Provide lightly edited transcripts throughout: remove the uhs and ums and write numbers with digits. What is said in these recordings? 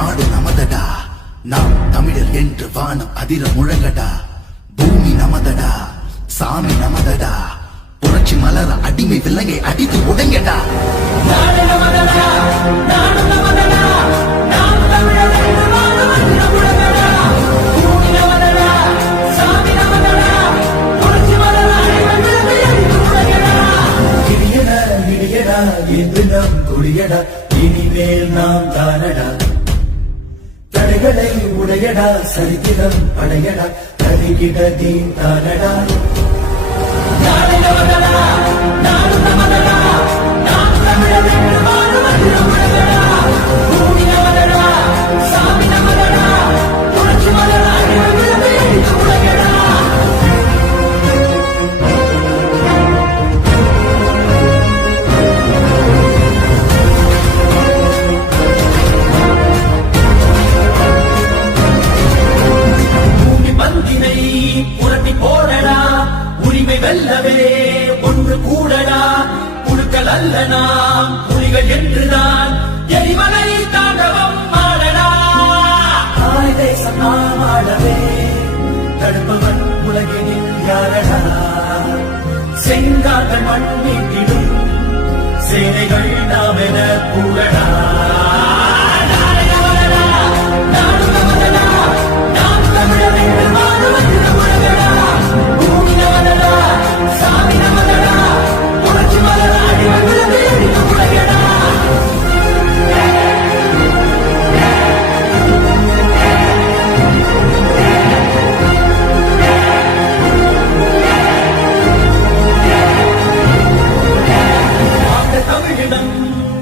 நாடு நமதடா, நாம் தமிழர் என்று வானம் அதிர முழங்கடா. பூமி நமதடா, சாமி நமதடா, புரட்சி மலர அடிமை விலங்கை அடித்து உடைங்கடா. நாடு நமதடா, நாடு நமதடா, நாம் தமிழர் என்று வானம் அதிர முழங்கடா. பூமி நமதடா, சாமி நமதடா, புரட்சி மலர அடிமை விலங்கை அடித்து உடைங்கடா. இடியடா இடியடா என்று நாம் கொடியடா, இனிமேல் நாம் தானடா. தடைகளை உடையடா, சரித்திரம் படையடா, கருகிட தீன் தானடா. நாடு நமதடா, நாடு நமதடா, நாம் தமிழர் என்று வானம் அதிர முழங்கடா. பூமி நமதடா, சாமி நமதடா, புரட்சி மலர அடிமை விலங்கை அடித்து உடைங்கடா. பூமி பந்தினை புரட்டி போடடா, உரிமை வெல்லவே ஒன்று கூடடா. புழுக்கள் அல்ல நாம் புலிகள் என்றுதான் எரிமலை தாண்டவம் ஆடடா. தாய் தேசம் நாம் ஆடவே தடுப்பவன் உலகினில் யாரடா. செங்கார்கள் மண் மீட்டிடும் சேனைகள் நாம் என கூடடா. நாடு நமதடா, நாடு நமதடா, நாம் தமிழர் என்று வானம் அதிர முழங்கடா. பூமி நமதடா, சாமி நமதடா, புரட்சி மலர அடிமை விலங்கை அடித்து உடைங்கடா. ஆண்ட தமிழிடம்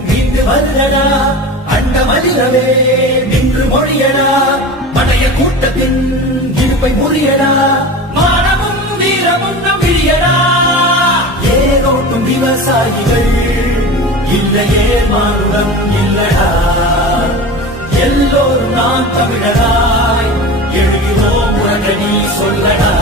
மீண்டு வருடடா, அண்டமதிரவே நின்று மொழியடா. படைய கூட்டத்தின் இருப்பை முறியடா, மானமும் வீரமும் நம் விழியடா. ஏரோட்டும் விவசாயிகள் இல்லையே மானுடம் இல்லடா. எல்லோரும் நாம் தமிழராய் எழுகிறோம் உலக நீ சொல்லடா.